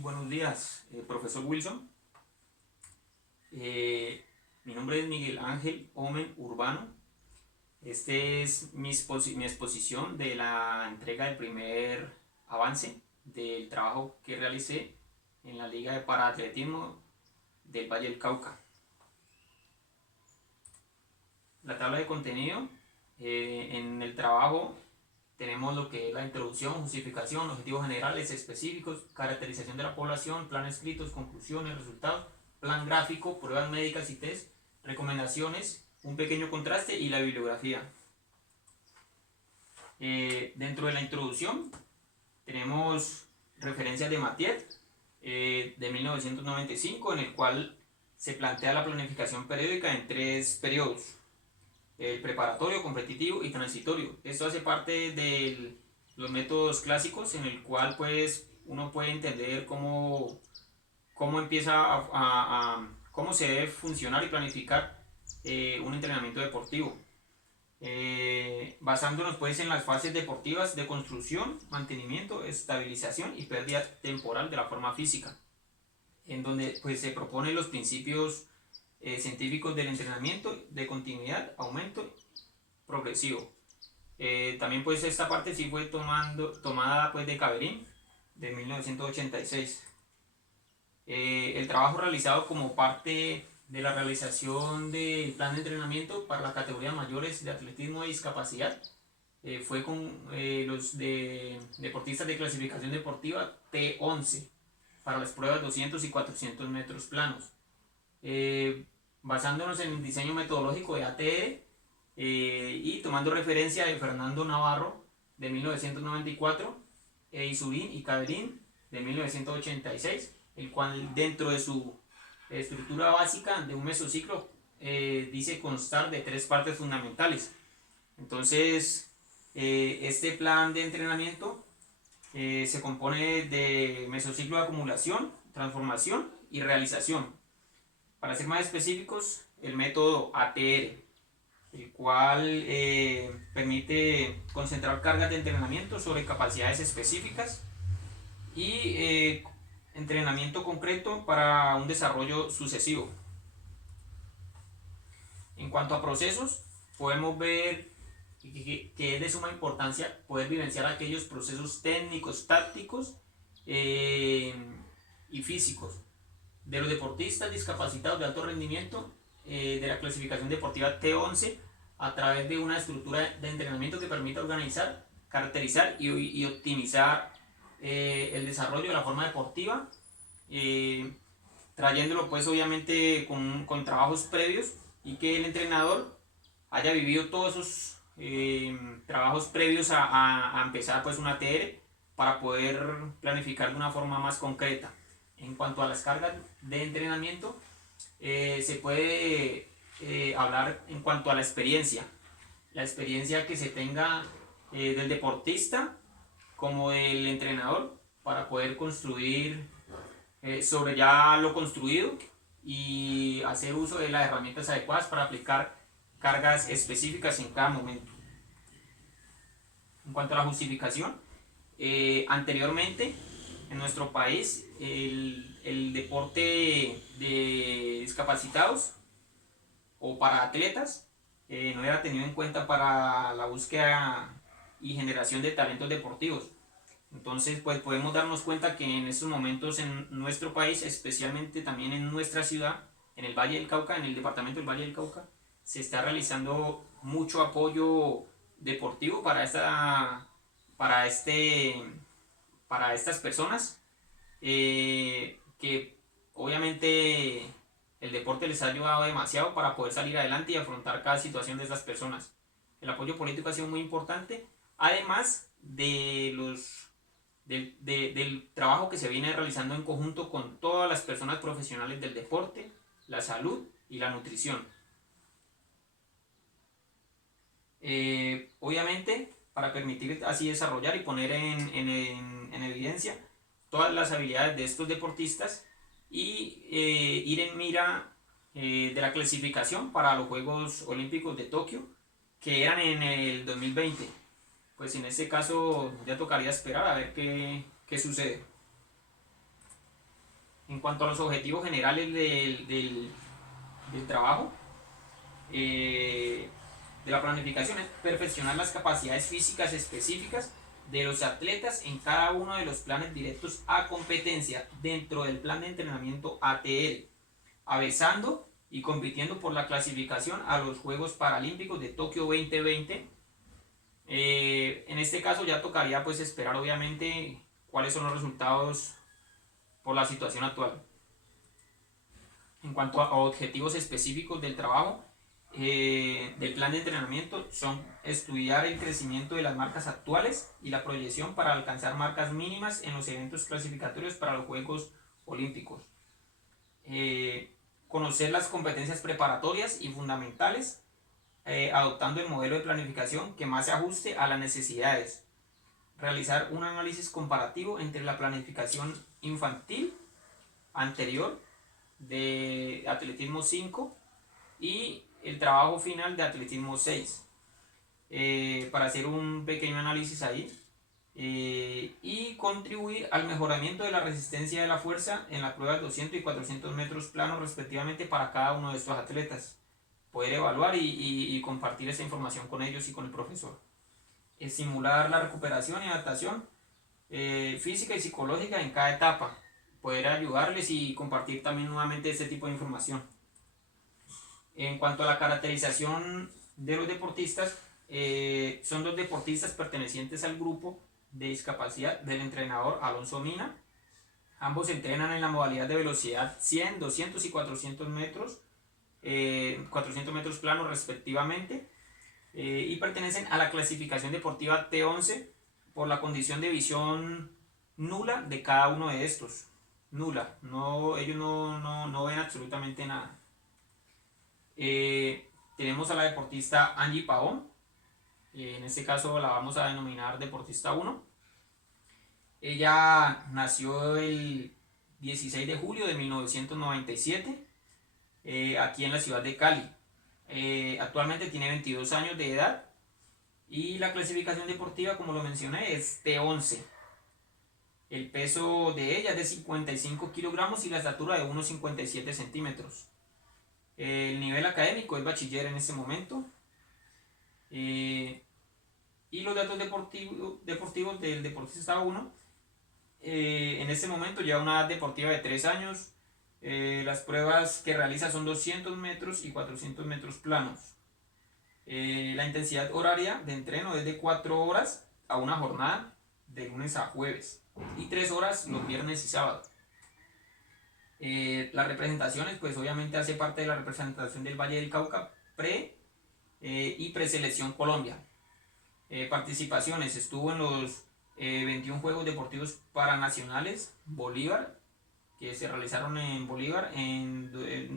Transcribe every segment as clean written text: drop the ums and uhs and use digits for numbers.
buenos días, profesor Wilson. Mi nombre es Miguel Ángel Omen Urbano. Este es mi exposición de la entrega del primer avance del trabajo que realicé en la Liga de Paraatletismo del Valle del Cauca. La tabla de contenido, en el trabajo tenemos lo que es la introducción, justificación, objetivos generales, específicos, caracterización de la población, plan escritos, conclusiones, resultados, plan gráfico, pruebas médicas y test, recomendaciones, un pequeño contraste y la bibliografía. Dentro de la introducción tenemos referencias de Mathieu de 1995, en el cual se plantea la planificación periódica en 3 periodos: el preparatorio, competitivo y transitorio. Esto hace parte de los métodos clásicos, en el cual pues uno puede entender cómo empieza cómo se debe funcionar y planificar un entrenamiento deportivo. Basándonos pues en las fases deportivas de construcción, mantenimiento, estabilización y pérdida temporal de la forma física, en donde pues se proponen los principios científicos del entrenamiento de continuidad, aumento progresivo. También pues esta parte sí fue tomada pues de Caberín de 1986. El trabajo realizado como parte de la realización del plan de entrenamiento para la categoría mayores de atletismo y discapacidad fue con los deportistas de clasificación deportiva T11 para las pruebas 200 y 400 metros planos. Basándonos en el diseño metodológico de ATR y tomando referencia de Fernando Navarro de 1994 e Isurín y Caberín de 1986, el cual dentro de su estructura básica de un mesociclo dice constar de 3 partes fundamentales. Entonces este plan de entrenamiento se compone de mesociclo de acumulación, transformación y realización. Para ser más específicos, el método ATR, el cual permite concentrar cargas de entrenamiento sobre capacidades específicas y entrenamiento concreto para un desarrollo sucesivo. En cuanto a procesos, podemos ver que es de suma importancia poder vivenciar aquellos procesos técnicos, tácticos y físicos de los deportistas discapacitados de alto rendimiento de la clasificación deportiva T11 a través de una estructura de entrenamiento que permita organizar, caracterizar y optimizar el desarrollo de la forma deportiva, trayéndolo pues obviamente con trabajos previos, y que el entrenador haya vivido todos esos trabajos previos a empezar pues una TR para poder planificar de una forma más concreta. En cuanto a las cargas de entrenamiento, se puede hablar en cuanto a la experiencia que se tenga del deportista como del entrenador para poder construir sobre ya lo construido y hacer uso de las herramientas adecuadas para aplicar cargas específicas en cada momento. En cuanto a la justificación, anteriormente en nuestro país el deporte de discapacitados o para atletas no era tenido en cuenta para la búsqueda y generación de talentos deportivos. Entonces pues podemos darnos cuenta que en estos momentos en nuestro país, especialmente también en nuestra ciudad, en el Valle del Cauca, en el departamento del Valle del Cauca, se está realizando mucho apoyo deportivo para estas personas, que obviamente el deporte les ha ayudado demasiado para poder salir adelante y afrontar cada situación de estas personas. El apoyo político ha sido muy importante, además del trabajo que se viene realizando en conjunto con todas las personas profesionales del deporte, la salud y la nutrición. Obviamente, para permitir así desarrollar y poner en evidencia todas las habilidades de estos deportistas y ir en mira de la clasificación para los Juegos Olímpicos de Tokio, que eran en el 2020. Pues en este caso ya tocaría esperar a ver qué sucede. En cuanto a los objetivos generales del trabajo, de la planificación, es perfeccionar las capacidades físicas específicas de los atletas en cada uno de los planes directos a competencia dentro del plan de entrenamiento ATL, avanzando y compitiendo por la clasificación a los Juegos Paralímpicos de Tokio 2020. En este caso ya tocaría pues esperar obviamente cuáles son los resultados por la situación actual. En cuanto a objetivos específicos del trabajo, del plan de entrenamiento, son estudiar el crecimiento de las marcas actuales y la proyección para alcanzar marcas mínimas en los eventos clasificatorios para los Juegos Olímpicos. Conocer las competencias preparatorias y fundamentales, adoptando el modelo de planificación que más se ajuste a las necesidades. Realizar un análisis comparativo entre la planificación infantil anterior de atletismo 5 y el trabajo final de atletismo 6, para hacer un pequeño análisis ahí, y contribuir al mejoramiento de la resistencia de la fuerza en las pruebas 200 y 400 metros planos respectivamente para cada uno de estos atletas. Poder evaluar y compartir esa información con ellos y con el profesor. Estimular la recuperación y adaptación física y psicológica en cada etapa. Poder ayudarles y compartir también nuevamente este tipo de información. En cuanto a la caracterización de los deportistas, son dos deportistas pertenecientes al grupo de discapacidad del entrenador Alonso Mina. Ambos entrenan en la modalidad de velocidad 100, 200 y 400 metros, 400 metros planos respectivamente, y pertenecen a la clasificación deportiva T11 por la condición de visión nula de cada uno de estos. Nula, no, ellos no ven absolutamente nada. Tenemos a la deportista Angie Pavón, en este caso la vamos a denominar deportista 1. Ella nació el 16 de julio de 1997, aquí en la ciudad de Cali. Actualmente tiene 22 años de edad y la clasificación deportiva, como lo mencioné, es T11. El peso de ella es de 55 kilogramos y la estatura de 1,57 centímetros. El nivel académico es bachiller en este momento. Y los datos deportivos del deportista 1, en este momento lleva una edad deportiva de 3 años. Las pruebas que realiza son 200 metros y 400 metros planos. La intensidad horaria de entreno es de 4 horas a una jornada de lunes a jueves y 3 horas los viernes y sábados. Las representaciones, pues obviamente hace parte de la representación del Valle del Cauca y preselección Colombia. Participaciones, estuvo en los 21 Juegos Deportivos Paranacionales Bolívar, que se realizaron en Bolívar en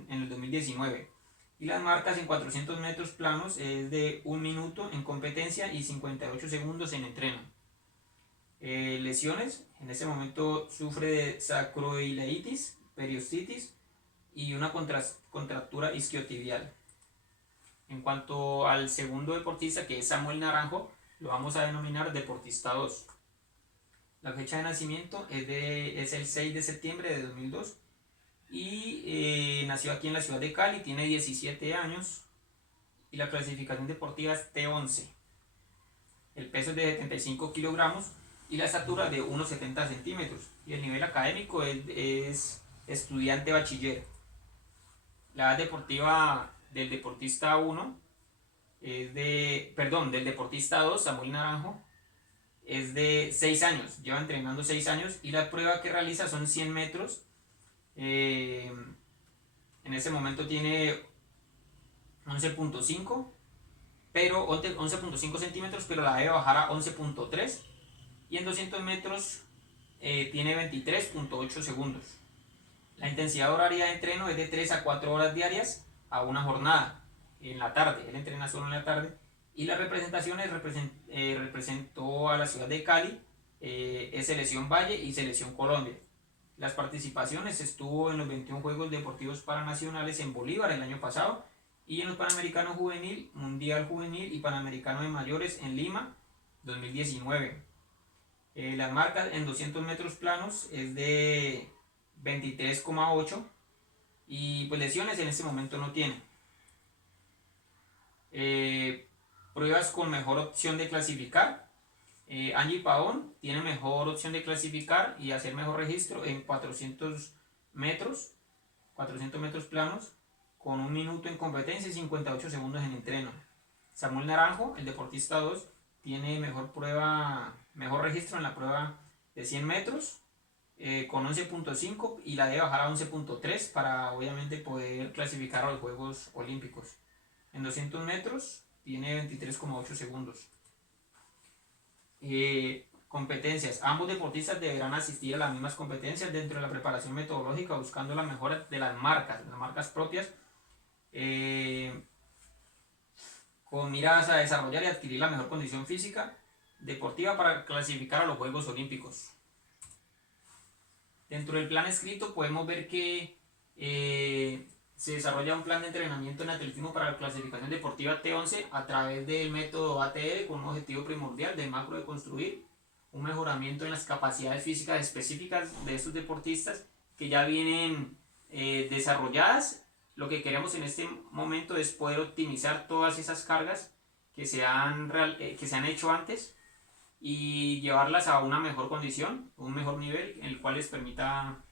el 2019. Y las marcas en 400 metros planos es de 1 minuto en competencia y 58 segundos en entreno. Lesiones, en este momento sufre de sacroileitis, periostitis y una contractura isquiotibial. En cuanto al segundo deportista, que es Samuel Naranjo, lo vamos a denominar deportista 2. La fecha de nacimiento es el 6 de septiembre de 2002 y nació aquí en la ciudad de Cali, tiene 17 años y la clasificación deportiva es T11. El peso es de 75 kilogramos y la estatura de 1,70 centímetros y el nivel académico es estudiante bachiller. La edad deportiva del deportista 1 del deportista 2, Samuel Naranjo, es de 6 años, lleva entrenando 6 años y la prueba que realiza son 100 metros. En ese momento tiene 11.5 pero 11.5 centímetros, pero la debe bajar a 11.3 y en 200 metros tiene 23.8 segundos. La intensidad horaria de entreno es de 3 a 4 horas diarias a una jornada en la tarde. Él entrena solo en la tarde. Y las representaciones representó a la ciudad de Cali, Selección Valle y Selección Colombia. Las participaciones estuvo en los 21 Juegos Deportivos Paranacionales en Bolívar el año pasado y en los Panamericanos Juvenil, Mundial Juvenil y Panamericano de Mayores en Lima 2019. Las marcas en 200 metros planos es de 23,8 y pues lesiones en este momento no tiene. Pruebas con mejor opción de clasificar. Angie Pavón tiene mejor opción de clasificar y hacer mejor registro en 400 metros planos, con 1 minuto en competencia y 58 segundos en entreno. Samuel Naranjo, el deportista 2, tiene mejor registro en la prueba de 100 metros, con 11.5 y la debe bajar a 11.3 para obviamente poder clasificar a los Juegos Olímpicos. En 200 metros tiene 23,8 segundos. Competencias. Ambos deportistas deberán asistir a las mismas competencias dentro de la preparación metodológica, buscando la mejora de las marcas propias, con miras a desarrollar y adquirir la mejor condición física deportiva para clasificar a los Juegos Olímpicos. Dentro del plan escrito podemos ver que se desarrolla un plan de entrenamiento en atletismo para la clasificación deportiva T11 a través del método ATR, con un objetivo primordial del macro de construir un mejoramiento en las capacidades físicas específicas de estos deportistas que ya vienen desarrolladas. Lo que queremos en este momento es poder optimizar todas esas cargas que se han hecho antes y llevarlas a una mejor condición, un mejor nivel, en el cual les permita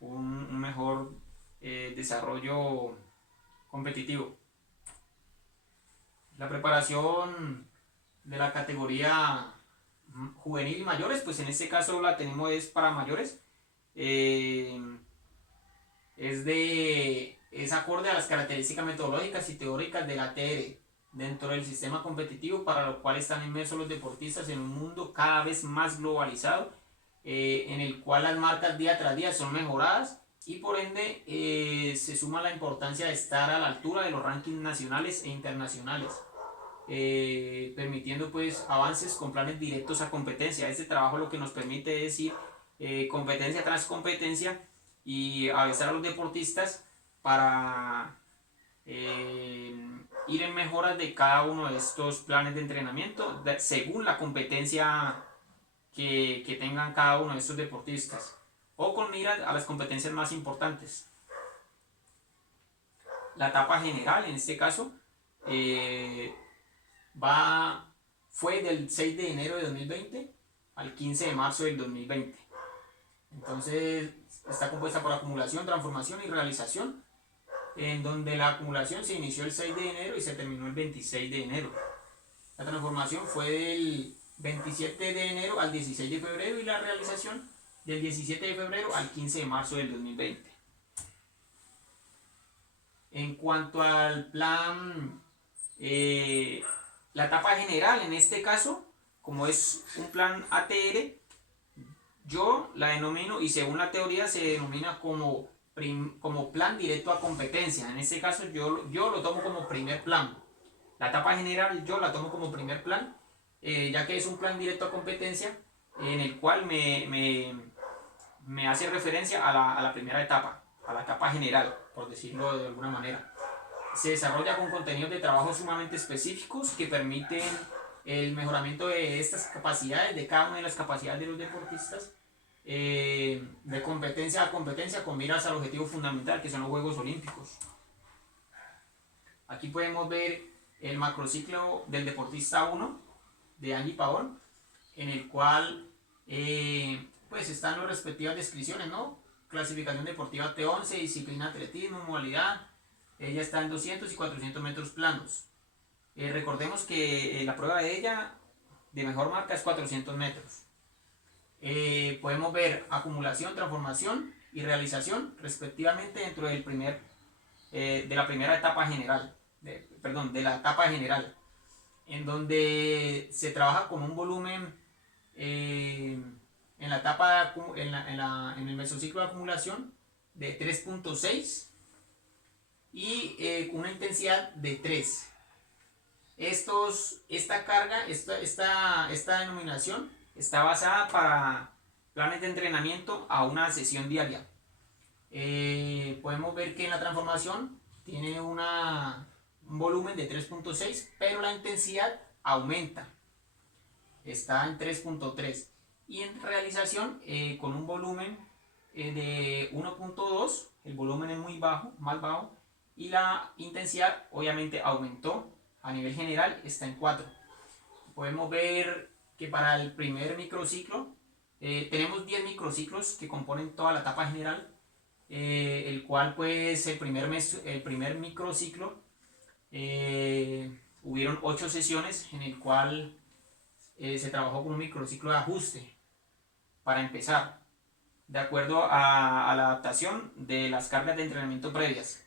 un mejor desarrollo competitivo. La preparación de la categoría juvenil y mayores, pues en este caso la tenemos es para mayores, es acorde a las características metodológicas y teóricas del ATR dentro del sistema competitivo, para lo cual están inmersos los deportistas en un mundo cada vez más globalizado, en el cual las marcas día tras día son mejoradas y por ende se suma la importancia de estar a la altura de los rankings nacionales e internacionales, permitiendo pues avances con planes directos a competencia. Este trabajo lo que nos permite es ir competencia tras competencia y avisar a los deportistas para ir en mejoras de cada uno de estos planes de entrenamiento según la competencia que tengan cada uno de estos deportistas, o con miras a las competencias más importantes. La etapa general en este caso fue del 6 de enero de 2020 al 15 de marzo del 2020. Entonces está compuesta por acumulación, transformación y realización, en donde la acumulación se inició el 6 de enero y se terminó el 26 de enero. La transformación fue del 27 de enero al 16 de febrero y la realización del 17 de febrero al 15 de marzo del 2020. En cuanto al plan, la etapa general en este caso, como es un plan ATR, yo la denomino, y según la teoría se denomina como plan directo a competencia. En este caso yo lo tomo como primer plan. La etapa general yo la tomo como primer plan, ya que es un plan directo a competencia en el cual me hace referencia a la primera etapa, a la etapa general, por decirlo de alguna manera. Se desarrolla con contenidos de trabajo sumamente específicos que permiten el mejoramiento de estas capacidades, de cada una de las capacidades de los deportistas, de competencia a competencia, con miras al objetivo fundamental, que son los Juegos Olímpicos. Aquí podemos ver el macrociclo del deportista 1 de Angie Pavón, en el cual pues están las respectivas descripciones, ¿no? Clasificación deportiva T11, disciplina atletismo, modalidad. Ella está en 200 y 400 metros planos. Recordemos que la prueba de ella de mejor marca es 400 metros. Podemos ver acumulación, transformación y realización respectivamente dentro del de la primera etapa general, de la etapa general, en donde se trabaja con un volumen en la etapa en el mesociclo de acumulación de 3.6 y con una intensidad de 3. Esta carga, esta denominación está basada para planes de entrenamiento a una sesión diaria. Podemos ver que en la transformación tiene un volumen de 3.6, pero la intensidad aumenta, está en 3.3, y en realización con un volumen de 1.2, el volumen es muy bajo, más bajo, y la intensidad obviamente aumentó. A nivel general está en 4. Podemos ver que para el primer microciclo tenemos 10 microciclos que componen toda la etapa general, el cual pues el primer microciclo hubieron 8 sesiones en el cual se trabajó con un microciclo de ajuste para empezar, de acuerdo a la adaptación de las cargas de entrenamiento previas.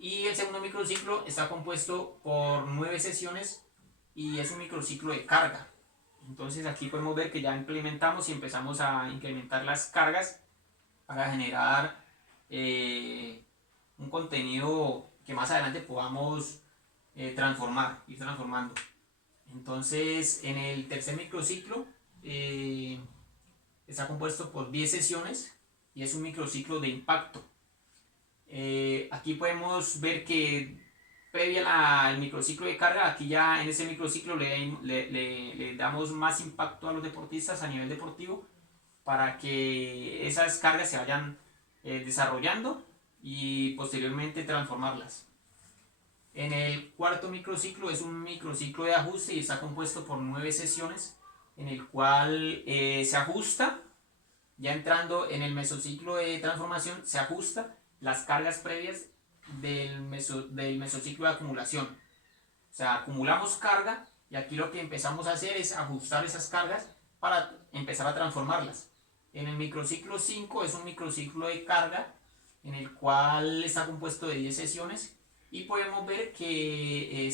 Y el segundo microciclo está compuesto por 9 sesiones y es un microciclo de carga. Entonces aquí podemos ver que ya implementamos y empezamos a incrementar las cargas para generar un contenido que más adelante podamos transformar, ir transformando. Entonces en el tercer microciclo está compuesto por 10 sesiones y es un microciclo de impacto. Aquí podemos ver que previa al microciclo de carga, aquí ya en ese microciclo le damos más impacto a los deportistas a nivel deportivo para que esas cargas se vayan desarrollando y posteriormente transformarlas. En el cuarto microciclo es un microciclo de ajuste y está compuesto por 9 sesiones en el cual se ajusta, ya entrando en el mesociclo de transformación, se ajusta las cargas previas del mesociclo de acumulación. O sea, acumulamos carga y aquí lo que empezamos a hacer es ajustar esas cargas para empezar a transformarlas. En el microciclo 5 es un microciclo de carga en el cual está compuesto de 10 sesiones y podemos ver que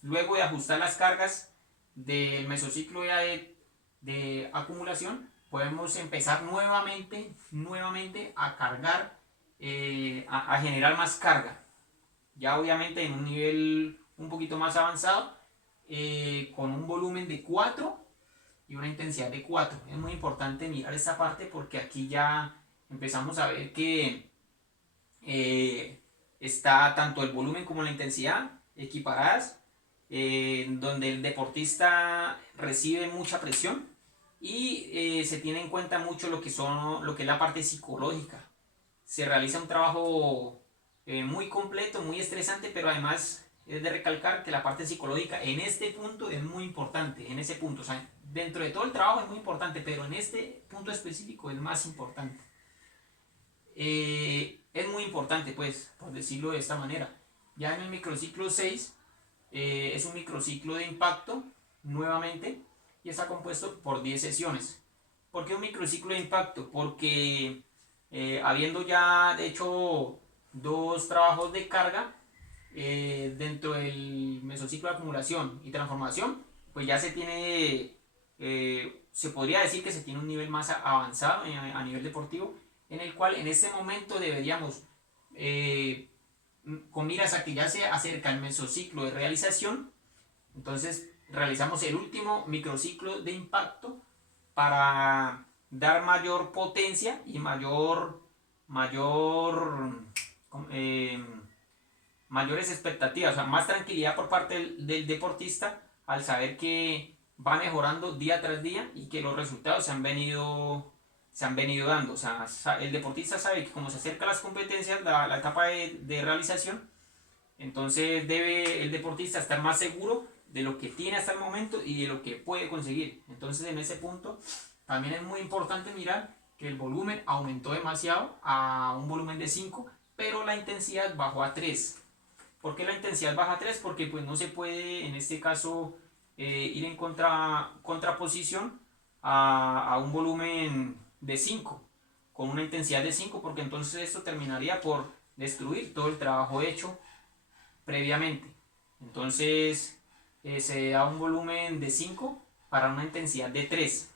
luego de ajustar las cargas del mesociclo de acumulación podemos empezar nuevamente a cargar, a generar más carga, ya obviamente en un nivel un poquito más avanzado, con un volumen de 4 y una intensidad de 4. Es muy importante mirar esta parte porque aquí ya empezamos a ver que está tanto el volumen como la intensidad equiparadas, donde el deportista recibe mucha presión y se tiene en cuenta mucho lo que es la parte psicológica. Se realiza un trabajo muy completo, muy estresante, pero además es de recalcar que la parte psicológica en este punto es muy importante, en ese punto, o sea, dentro de todo el trabajo es muy importante, pero en este punto específico es más importante. Es muy importante, pues, por decirlo de esta manera. Ya en el microciclo 6 es un microciclo de impacto, nuevamente, y está compuesto por 10 sesiones. ¿Por qué un microciclo de impacto? Porque habiendo ya hecho 2 trabajos de carga dentro del mesociclo de acumulación y transformación, pues ya se tiene, se podría decir que se tiene un nivel más avanzado a nivel deportivo, en el cual en este momento deberíamos, con miras a que ya se acerca el mesociclo de realización, entonces realizamos el último microciclo de impacto para dar mayor potencia y mayores expectativas, o sea, más tranquilidad por parte del deportista al saber que va mejorando día tras día y que los resultados se han venido dando. O sea, el deportista sabe que como se acerca a las competencias, la etapa de realización, entonces debe el deportista estar más seguro de lo que tiene hasta el momento y de lo que puede conseguir. Entonces en ese punto también es muy importante mirar que el volumen aumentó demasiado a un volumen de 5, pero la intensidad bajó a 3. ¿Por qué la intensidad baja a 3? Porque pues no se puede en este caso ir en contraposición a un volumen de 5 con una intensidad de 5, porque entonces esto terminaría por destruir todo el trabajo hecho previamente. Entonces se da un volumen de 5 para una intensidad de 3.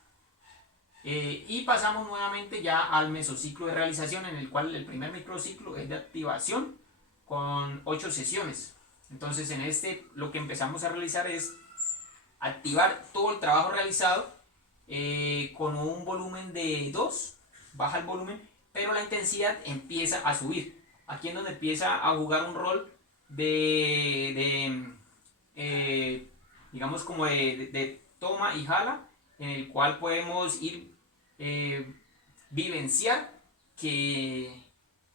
Y pasamos nuevamente ya al mesociclo de realización, en el cual el primer microciclo es de activación con 8 sesiones. Entonces en este lo que empezamos a realizar es activar todo el trabajo realizado con un volumen de 2, baja el volumen, pero la intensidad empieza a subir. Aquí es donde empieza a jugar un rol digamos como de toma y jala, en el cual podemos ir vivenciar que,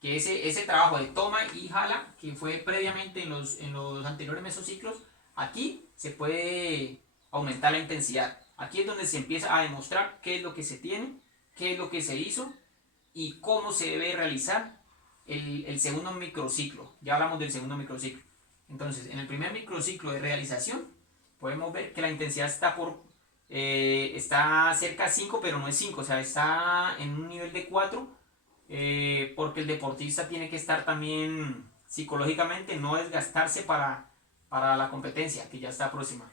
que ese trabajo de toma y jala que fue previamente en los anteriores mesociclos, aquí se puede aumentar la intensidad. Aquí es donde se empieza a demostrar qué es lo que se tiene, qué es lo que se hizo y cómo se debe realizar el segundo microciclo. Ya hablamos del segundo microciclo. Entonces, en el primer microciclo de realización, podemos ver que la intensidad está cerca de 5, pero no es 5, o sea, está en un nivel de 4, porque el deportista tiene que estar también psicológicamente, no desgastarse para la competencia que ya está próxima.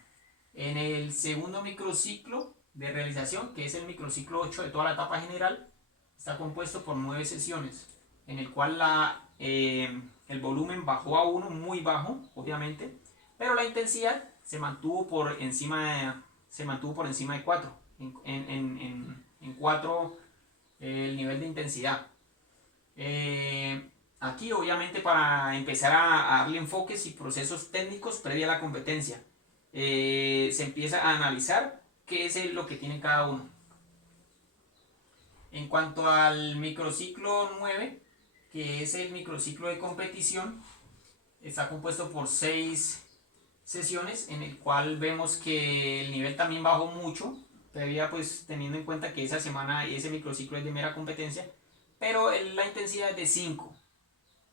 En el segundo microciclo de realización, que es el microciclo 8 de toda la etapa general, está compuesto por 9 sesiones, en el cual el volumen bajó a 1, muy bajo, obviamente, pero la intensidad se mantuvo por encima de 4. En 4 el nivel de intensidad. Aquí obviamente para empezar a darle enfoques y procesos técnicos previa a la competencia, se empieza a analizar qué es lo que tiene cada uno. En cuanto al microciclo 9, que es el microciclo de competición, está compuesto por 6 sesiones, en el cual vemos que el nivel también bajó mucho, todavía pues teniendo en cuenta que esa semana ese microciclo es de mera competencia, pero la intensidad es de 5.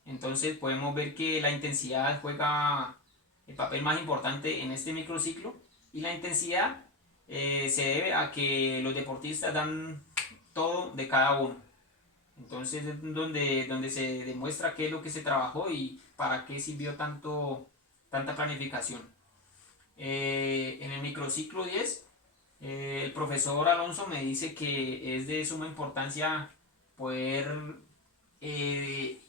Entonces podemos ver que la intensidad juega el papel más importante en este microciclo, y la intensidad se debe a que los deportistas dan todo de cada uno. Entonces es donde se demuestra qué es lo que se trabajó y para qué sirvió tanta planificación. En el microciclo 10, el profesor Alonso me dice que es de suma importancia poder eh,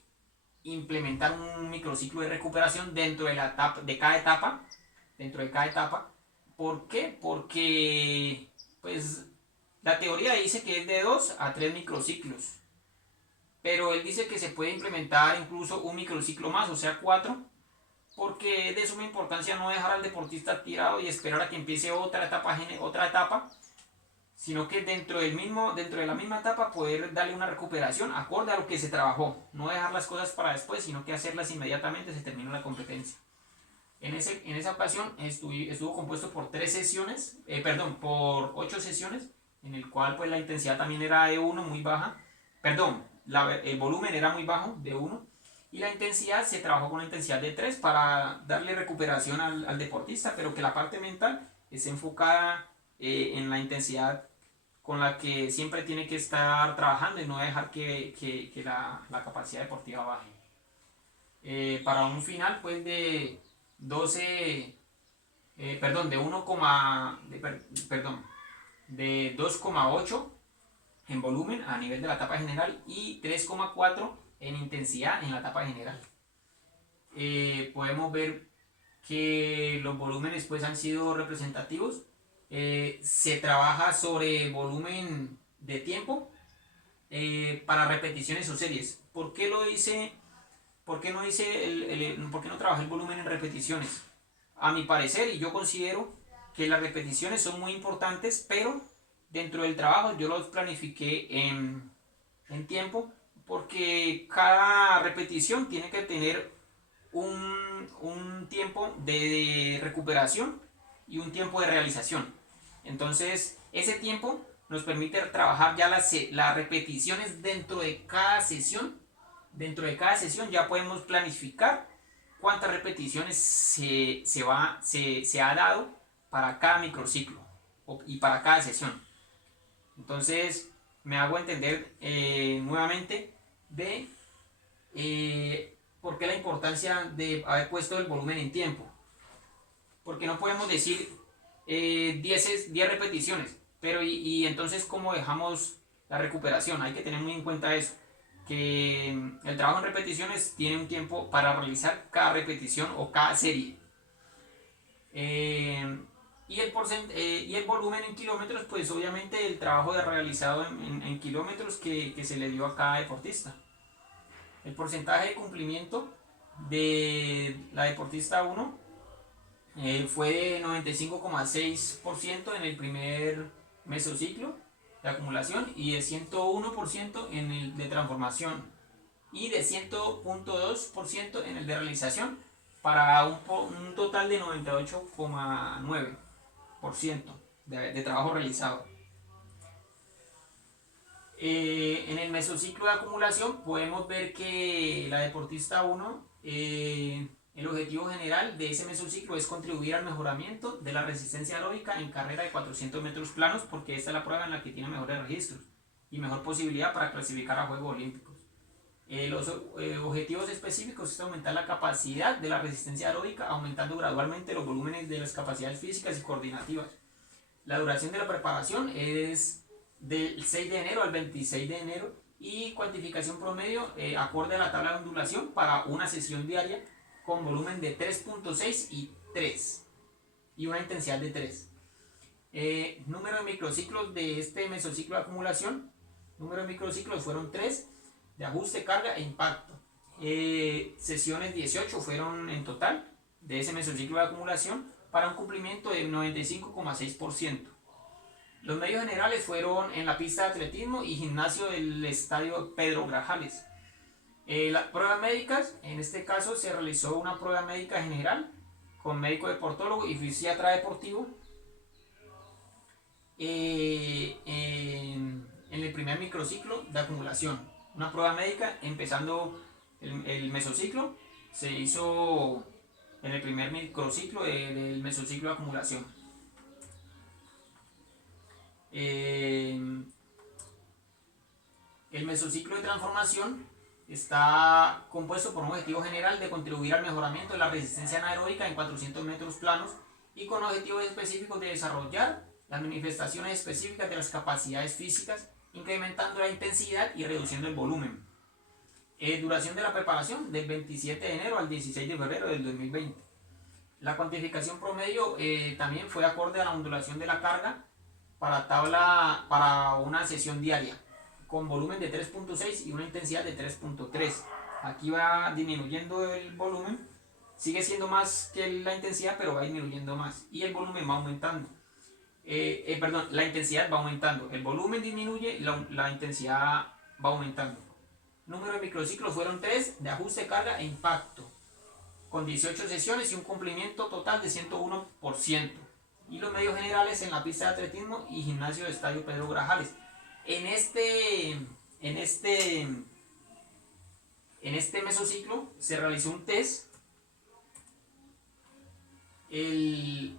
implementar un microciclo de recuperación dentro de cada etapa. ¿Por qué? Porque pues la teoría dice que es de 2 a 3 microciclos, pero él dice que se puede implementar incluso un microciclo más, o sea 4, porque es de suma importancia no dejar al deportista tirado y esperar a que empiece otra etapa, sino que dentro de la misma etapa poder darle una recuperación acorde a lo que se trabajó, no dejar las cosas para después, sino que hacerlas inmediatamente se termina la competencia. En esa ocasión estuvo compuesto por 8 sesiones, en el cual pues la intensidad también era de 1, muy baja, el volumen era muy bajo, de 1, y la intensidad se trabajó con una intensidad de 3 para darle recuperación al deportista, pero que la parte mental es enfocada en la intensidad con la que siempre tiene que estar trabajando y no dejar que la capacidad deportiva baje. Para un final pues de 12, de 1, de 2,8 en volumen a nivel de la etapa general y 3,4 en intensidad en la etapa general. Podemos ver que los volúmenes pues han sido representativos. Se trabaja sobre volumen de tiempo para repeticiones o series. ¿Por qué lo hice? ¿Por qué por qué no trabaja el volumen en repeticiones? A mi parecer, y yo considero que las repeticiones son muy importantes, pero dentro del trabajo yo los planifiqué en tiempo, porque cada repetición tiene que tener un tiempo de recuperación y un tiempo de realización. Entonces, ese tiempo nos permite trabajar ya las repeticiones dentro de cada sesión. Dentro de cada sesión ya podemos planificar cuántas repeticiones se ha dado para cada microciclo y para cada sesión. Entonces, me hago entender nuevamente de por qué la importancia de haber puesto el volumen en tiempo. Porque no podemos decir 10 repeticiones, pero y entonces ¿cómo dejamos la recuperación? Hay que tener muy en cuenta eso, que el trabajo en repeticiones tiene un tiempo para realizar cada repetición o cada serie. Y el volumen en kilómetros, pues obviamente el trabajo realizado en kilómetros que se le dio a cada deportista. El porcentaje de cumplimiento de la deportista 1 fue de 95,6% en el primer mesociclo, de acumulación y de 101% en el de transformación y de 100.2% en el de realización, para un total de 98,9% de trabajo realizado. En el mesociclo de acumulación podemos ver que la deportista 1, el objetivo general de ese mesociclo es contribuir al mejoramiento de la resistencia aeróbica en carrera de 400 metros planos, porque esta es la prueba en la que tiene mejores registros y mejor posibilidad para clasificar a Juegos Olímpicos. Los objetivos específicos es aumentar la capacidad de la resistencia aeróbica, aumentando gradualmente los volúmenes de las capacidades físicas y coordinativas. La duración de la preparación es del 6 de enero al 26 de enero y cuantificación promedio acorde a la tabla de ondulación para una sesión diaria con volumen de 3.6 y 3 y una intensidad de 3. Número de microciclos de este mesociclo de acumulación. Número de microciclos fueron 3, de ajuste, carga e impacto. Sesiones 18 fueron en total de ese mesociclo de acumulación para un cumplimiento del 95,6%. Los medios generales fueron en la pista de atletismo y gimnasio del estadio Pedro Grajales. Las pruebas médicas, en este caso se realizó una prueba médica general con médico deportólogo y fisiatra deportivo. En el primer microciclo de acumulación, una prueba médica empezando el mesociclo se hizo en el primer microciclo del mesociclo de acumulación. El mesociclo de transformación está compuesto por un objetivo general de contribuir al mejoramiento de la resistencia anaeróbica en 400 metros planos y con objetivos específicos de desarrollar las manifestaciones específicas de las capacidades físicas, incrementando la intensidad y reduciendo el volumen. Duración de la preparación del 27 de enero al 16 de febrero del 2020. La cuantificación promedio también fue acorde a la ondulación de la carga para una sesión diaria con volumen de 3.6 y una intensidad de 3.3. Aquí va disminuyendo el volumen, sigue siendo más que la intensidad, pero va disminuyendo más y el volumen va aumentando. La intensidad va aumentando, el volumen disminuye y la intensidad va aumentando. Número de microciclos fueron 3, de ajuste, carga e impacto, con 18 sesiones y un cumplimiento total de 101%. Y los medios generales en la pista de atletismo y gimnasio de estadio Pedro Grajales. En este mesociclo se realizó un test. El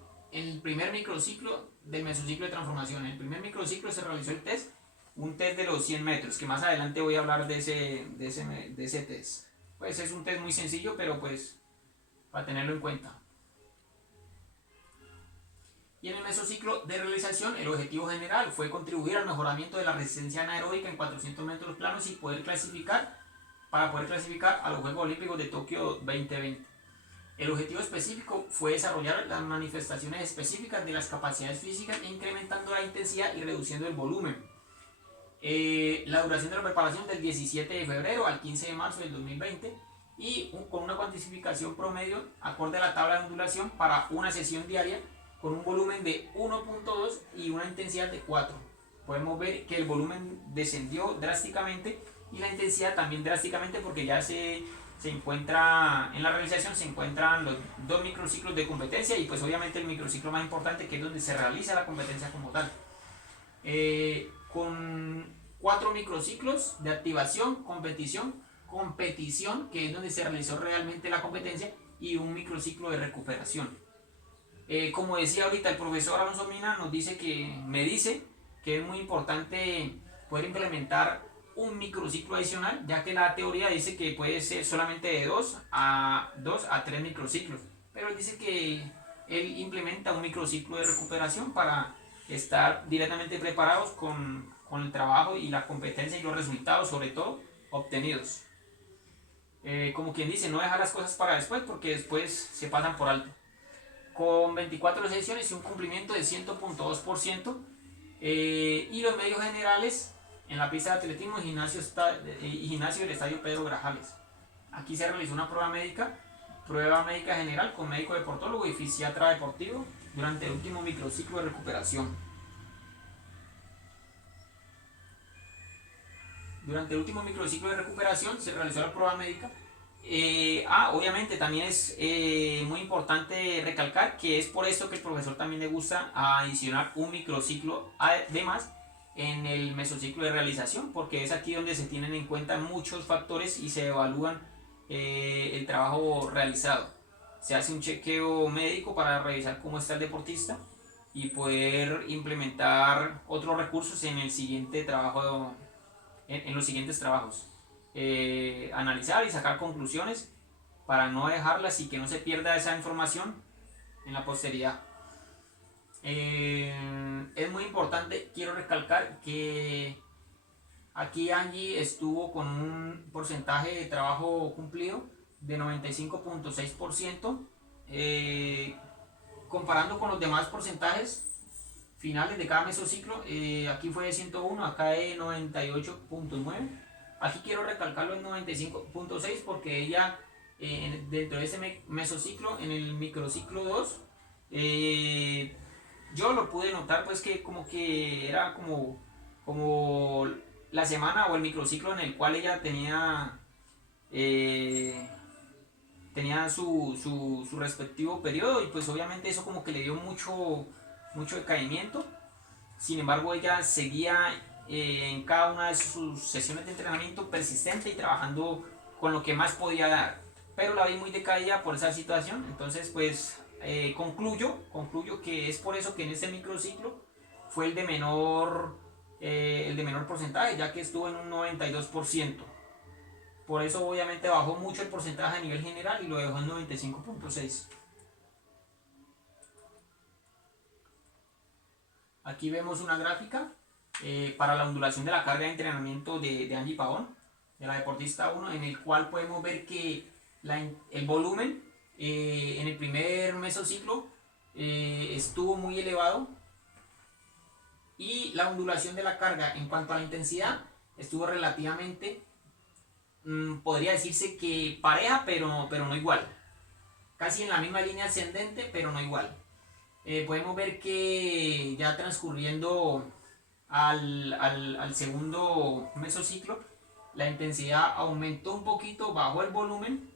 primer microciclo del mesociclo de transformación. En el primer microciclo se realizó el test, un test de los 100 metros, que más adelante voy a hablar de ese test. Pues es un test muy sencillo, pero pues para tenerlo en cuenta. Y en el mesociclo de realización, el objetivo general fue contribuir al mejoramiento de la resistencia anaeróbica en 400 metros planos y poder clasificar a los Juegos Olímpicos de Tokio 2020. El objetivo específico fue desarrollar las manifestaciones específicas de las capacidades físicas, incrementando la intensidad y reduciendo el volumen. La duración de la preparación del 17 de febrero al 15 de marzo del 2020 y con una cuantificación promedio acorde a la tabla de ondulación para una sesión diaria con un volumen de 1.2 y una intensidad de 4. Podemos ver que el volumen descendió drásticamente y la intensidad también drásticamente, porque ya se encuentra en la realización, se encuentran los 2 microciclos de competencia y pues obviamente el microciclo más importante, que es donde se realiza la competencia como tal. Con 4 microciclos de activación, competición, que es donde se realizó realmente la competencia, y un microciclo de recuperación. Como decía ahorita el profesor Alonso Mina, me dice que es muy importante poder implementar un microciclo adicional, ya que la teoría dice que puede ser solamente de 2 a 3 microciclos, pero él dice que él implementa un microciclo de recuperación para estar directamente preparados con el trabajo y la competencia y los resultados, sobre todo, obtenidos. Como quien dice, no dejar las cosas para después, porque después se pasan por alto. Con 24 sesiones y un cumplimiento de 100.2%, y los medios generales en la pista de atletismo y gimnasio del estadio Pedro Grajales. Aquí se realizó una prueba médica general con médico deportólogo y fisiatra deportivo durante el último microciclo de recuperación. durante el último microciclo de recuperación se realizó la prueba médica. Obviamente también es muy importante recalcar que es por esto que el profesor también le gusta adicionar un microciclo además en el mesociclo de realización, porque es aquí donde se tienen en cuenta muchos factores y se evalúan el trabajo realizado. Se hace un chequeo médico para revisar cómo está el deportista y poder implementar otros recursos en el siguiente trabajo, en los siguientes trabajos. Analizar y sacar conclusiones para no dejarlas y que no se pierda esa información en la posteridad. Es muy importante, quiero recalcar que aquí Angie estuvo con un porcentaje de trabajo cumplido de 95.6%, comparando con los demás porcentajes finales de cada mesociclo. Aquí fue de 101, acá de 98.9. Aquí quiero recalcarlo en 95.6 porque ella dentro de ese mesociclo, en el microciclo 2, yo lo pude notar pues que como que era como la semana o el microciclo en el cual ella tenía su respectivo periodo, y pues obviamente eso como que le dio mucho decaimiento. Sin embargo, ella seguía en cada una de sus sesiones de entrenamiento persistente y trabajando con lo que más podía dar, pero la vi muy decaída por esa situación. Entonces pues concluyo que es por eso que en este microciclo fue el de menor porcentaje, ya que estuvo en un 92%. Por eso obviamente bajó mucho el porcentaje a nivel general y lo dejó en 95.6. Aquí vemos una gráfica para la ondulación de la carga de entrenamiento de Angie Pavón, de la deportista 1, en el cual podemos ver que el volumen en el primer mesociclo estuvo muy elevado, y la ondulación de la carga en cuanto a la intensidad estuvo relativamente, podría decirse que pareja, pero no igual, casi en la misma línea ascendente, pero no igual. Podemos ver que ya transcurriendo al segundo mesociclo, la intensidad aumentó un poquito, bajó el volumen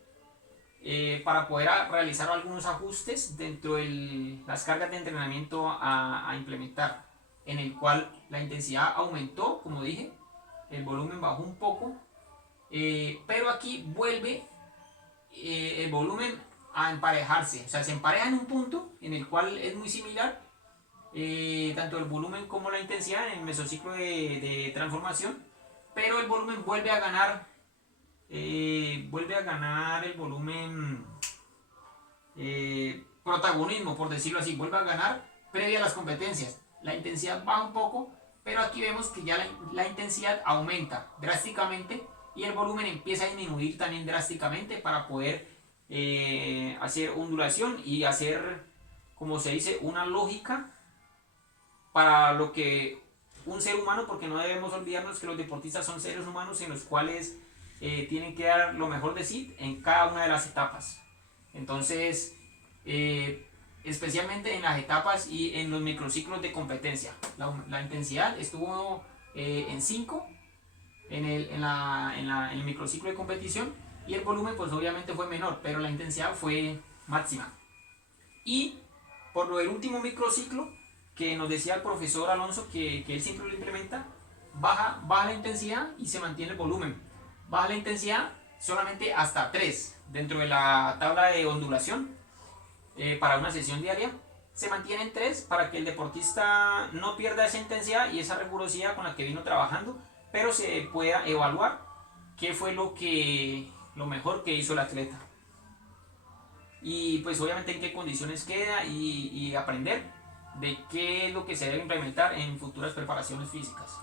para poder realizar algunos ajustes dentro de las cargas de entrenamiento a implementar, en el cual la intensidad aumentó, como dije, el volumen bajó un poco, pero aquí vuelve el volumen a emparejarse, o sea, se empareja en un punto en el cual es muy similar, tanto el volumen como la intensidad en el mesociclo de transformación, pero el volumen vuelve a ganar el volumen, protagonismo, por decirlo así, vuelve a ganar previa a las competencias. La intensidad baja un poco, pero aquí vemos que ya la intensidad aumenta drásticamente y el volumen empieza a disminuir también drásticamente para poder hacer ondulación y hacer, como se dice, una lógica para lo que un ser humano, porque no debemos olvidarnos que los deportistas son seres humanos en los cuales tienen que dar lo mejor de sí en cada una de las etapas. Entonces, especialmente en las etapas y en los microciclos de competencia, la intensidad estuvo en 5 en el microciclo de competición, y el volumen pues obviamente fue menor, pero la intensidad fue máxima. Y por lo del último microciclo, que nos decía el profesor Alonso que él siempre lo implementa, baja la intensidad y se mantiene el volumen. Baja la intensidad solamente hasta 3 dentro de la tabla de ondulación para una sesión diaria. Se mantiene en 3 para que el deportista no pierda esa intensidad y esa rigurosidad con la que vino trabajando, pero se pueda evaluar qué fue lo mejor que hizo el atleta. Y pues obviamente en qué condiciones queda, y aprender de qué es lo que se debe implementar en futuras preparaciones físicas.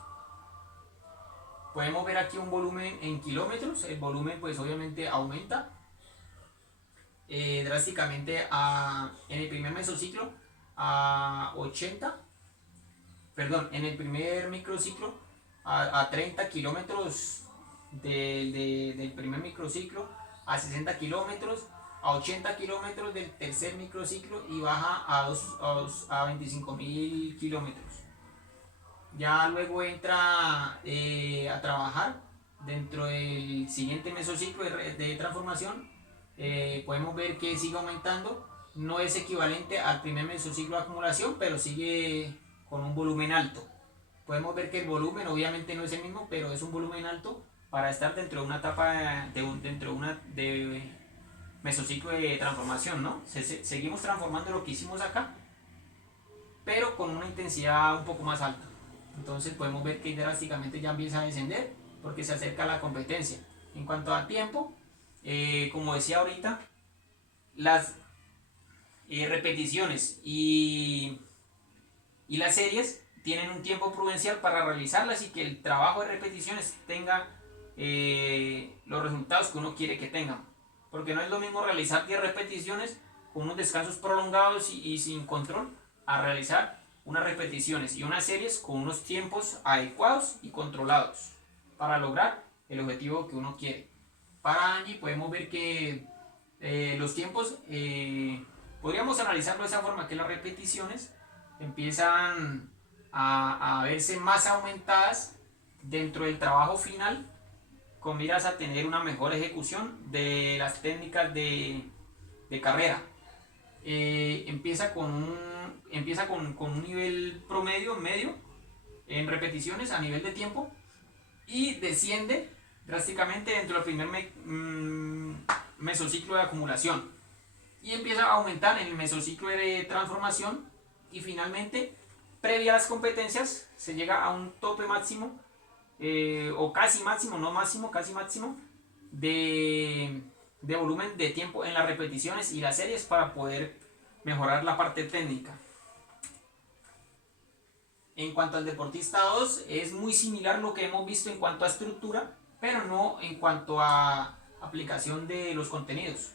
Podemos ver aquí un volumen en kilómetros. El volumen pues obviamente aumenta drásticamente en el primer mesociclo a 80, perdón, en el primer microciclo a 30 kilómetros del primer microciclo, a 60 kilómetros, a 80 kilómetros del tercer microciclo, y baja a 25.000 kilómetros. Ya luego entra a trabajar dentro del siguiente mesociclo de transformación, podemos ver que sigue aumentando. No es equivalente al primer mesociclo de acumulación, pero sigue con un volumen alto. Podemos ver que el volumen obviamente no es el mismo, pero es un volumen alto para estar dentro de una etapa dentro de mesociclo de transformación, ¿no? Seguimos transformando lo que hicimos acá, pero con una intensidad un poco más alta. Entonces podemos ver que drásticamente ya empieza a descender porque se acerca a la competencia. En cuanto a tiempo, como decía ahorita, las repeticiones y las series tienen un tiempo prudencial para realizarlas y que el trabajo de repeticiones tenga los resultados que uno quiere que tengan. Porque no es lo mismo realizar 10 repeticiones con unos descansos prolongados y sin control a realizar unas repeticiones y unas series con unos tiempos adecuados y controlados para lograr el objetivo que uno quiere. Para Angie podemos ver que los tiempos podríamos analizarlo de esa forma, que las repeticiones empiezan a verse más aumentadas dentro del trabajo final con miras a tener una mejor ejecución de las técnicas de carrera. Empieza con un nivel promedio medio en repeticiones a nivel de tiempo y desciende drásticamente dentro del primer mesociclo de acumulación y empieza a aumentar en el mesociclo de transformación y finalmente, previa a las competencias, se llega a un tope máximo o casi máximo, no máximo, casi máximo de volumen de tiempo en las repeticiones y las series para poder mejorar la parte técnica. En cuanto al deportista 2, es muy similar lo que hemos visto en cuanto a estructura, pero no en cuanto a aplicación de los contenidos.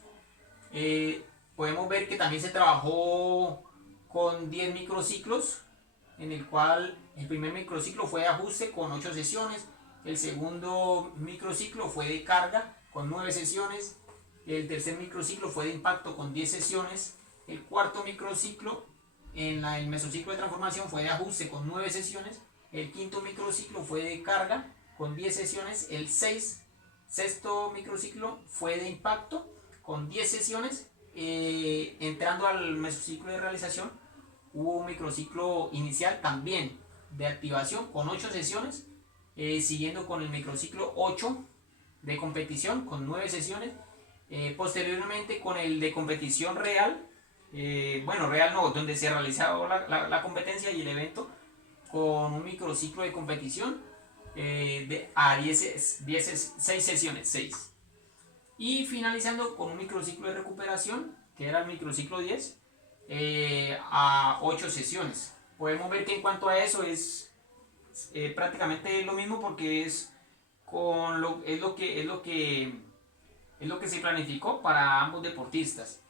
Podemos ver que también se trabajó con 10 microciclos, en el cual el primer microciclo fue de ajuste con 8 sesiones, el segundo microciclo fue de carga con 9 sesiones, el tercer microciclo fue de impacto con 10 sesiones, el cuarto microciclo en el mesociclo de transformación fue de ajuste con 9 sesiones, el quinto microciclo fue de carga con 10 sesiones, el sexto microciclo fue de impacto con 10 sesiones. Entrando al mesociclo de realización hubo un microciclo inicial también de activación con 8 sesiones, siguiendo con el microciclo 8 de competición con 9 sesiones, posteriormente con el de competición real, bueno, real no, donde se realizaba la competencia y el evento, con un microciclo de competición a 6 sesiones, 6. Y finalizando con un microciclo de recuperación, que era el microciclo 10, a 8 sesiones. Podemos ver que en cuanto a eso es prácticamente lo mismo porque es lo que se planificó para ambos deportistas.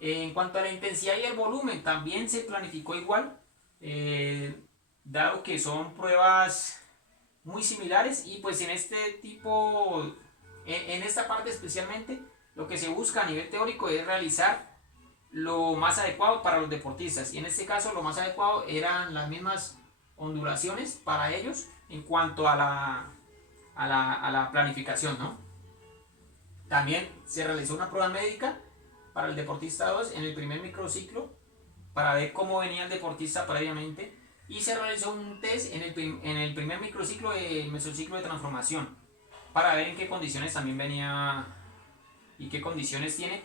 En cuanto a la intensidad y el volumen, también se planificó igual, dado que son pruebas muy similares y pues en este tipo, en esta parte especialmente, lo que se busca a nivel teórico es realizar lo más adecuado para los deportistas y en este caso lo más adecuado eran las mismas ondulaciones para ellos en cuanto a la planificación, ¿no? También se realizó una prueba médica para el deportista 2 en el primer microciclo para ver cómo venía el deportista previamente y se realizó un test en el primer microciclo del mesociclo de transformación para ver en qué condiciones también venía y qué condiciones tiene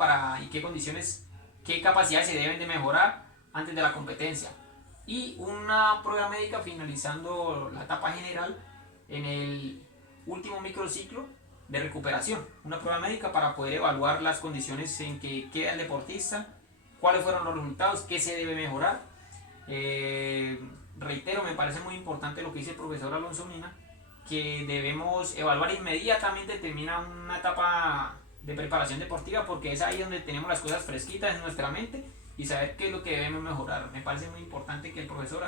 qué capacidades se deben de mejorar antes de la competencia y una prueba médica finalizando la etapa general en el último microciclo de recuperación, una prueba médica para poder evaluar las condiciones en que queda el deportista, cuáles fueron los resultados, qué se debe mejorar. Reitero, me parece muy importante lo que dice el profesor Alonso Mina, que debemos evaluar inmediatamente termina una etapa de preparación deportiva porque es ahí donde tenemos las cosas fresquitas en nuestra mente y saber qué es lo que debemos mejorar. Me parece muy importante que el profesor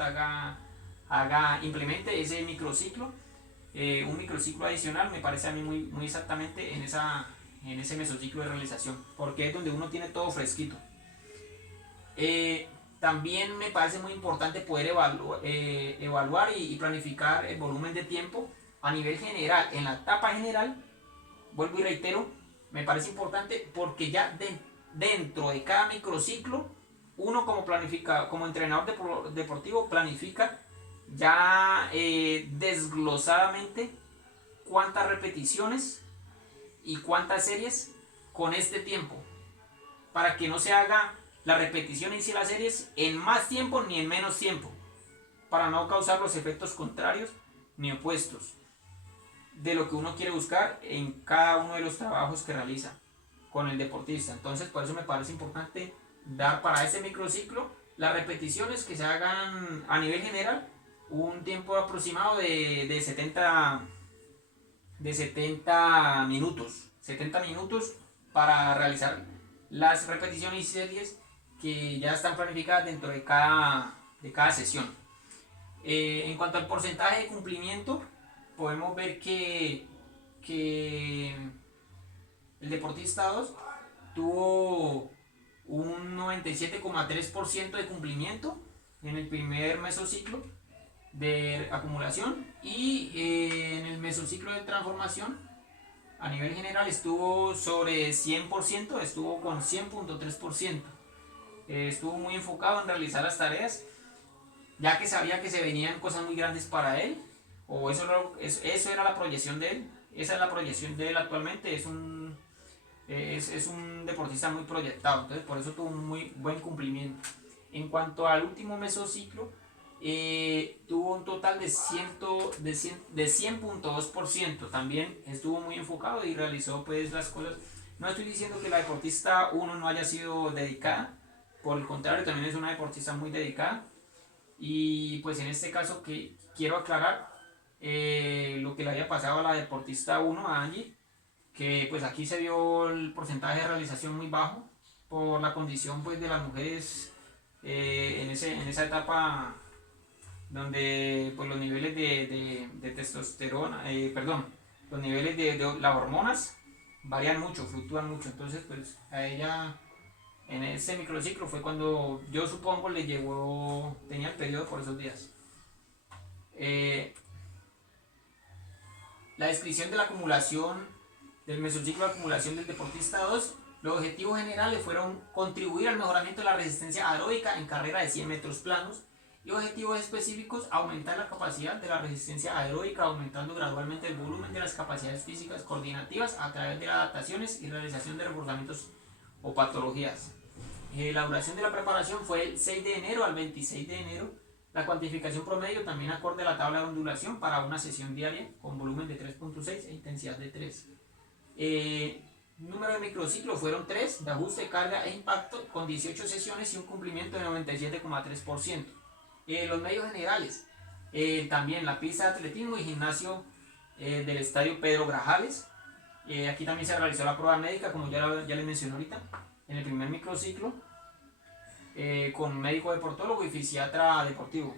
implemente ese microciclo, un microciclo adicional, me parece a mí muy exactamente en ese mesociclo de realización, porque es donde uno tiene todo fresquito. También me parece muy importante poder evaluar y planificar el volumen de tiempo a nivel general, en la etapa general, vuelvo y reitero, me parece importante porque ya dentro de cada microciclo, uno como entrenador deportivo planifica ya desglosadamente cuántas repeticiones y cuántas series con este tiempo, para que no se haga la repetición y las series en más tiempo ni en menos tiempo, para no causar los efectos contrarios ni opuestos de lo que uno quiere buscar en cada uno de los trabajos que realiza con el deportista. Entonces, por eso me parece importante dar para ese microciclo las repeticiones que se hagan a nivel general un tiempo aproximado de 70 minutos. 70 minutos para realizar las repeticiones y series que ya están planificadas dentro de cada sesión. En cuanto al porcentaje de cumplimiento, podemos ver que el deportista 2 tuvo un 97,3% de cumplimiento en el primer mesociclo de acumulación, y en el mesociclo de transformación a nivel general estuvo sobre 100%, estuvo con 100,3%. Estuvo muy enfocado en realizar las tareas, ya que sabía que se venían cosas muy grandes para él, o eso era la proyección de él. Esa es la proyección de él actualmente. Es un deportista muy proyectado, entonces por eso tuvo un muy buen cumplimiento. En cuanto al último mesociclo, tuvo un total de 100,2%. También estuvo muy enfocado y realizó pues las cosas. No estoy diciendo que la deportista 1 no haya sido dedicada, por el contrario, también es una deportista muy dedicada. Y pues en este caso que quiero aclarar lo que le había pasado a la deportista 1, a Angie, que pues aquí se vio el porcentaje de realización muy bajo por la condición pues de las mujeres en esa etapa, donde pues los niveles de testosterona, los niveles de las hormonas varían mucho, fluctúan mucho. Entonces pues a ella en ese microciclo fue cuando yo supongo le llegó, tenía el periodo por esos días. La descripción de la acumulación, del mesociclo de acumulación del deportista 2, los objetivos generales fueron contribuir al mejoramiento de la resistencia aeróbica en carrera de 100 metros planos, y objetivos específicos: aumentar la capacidad de la resistencia aeróbica, aumentando gradualmente el volumen de las capacidades físicas coordinativas a través de adaptaciones y realización de reforzamientos o patologías. La duración de la preparación fue el 6 de enero al 26 de enero. La cuantificación promedio también acorde a la tabla de ondulación para una sesión diaria con volumen de 3.6 e intensidad de 3. Número de microciclos fueron 3, de ajuste, carga e impacto, con 18 sesiones y un cumplimiento de 97,3%. Los medios generales, también la pista de atletismo y gimnasio del estadio Pedro Grajales. Aquí también se realizó la prueba médica, como ya les mencioné ahorita, en el primer microciclo, con médico deportólogo y fisiatra deportivo.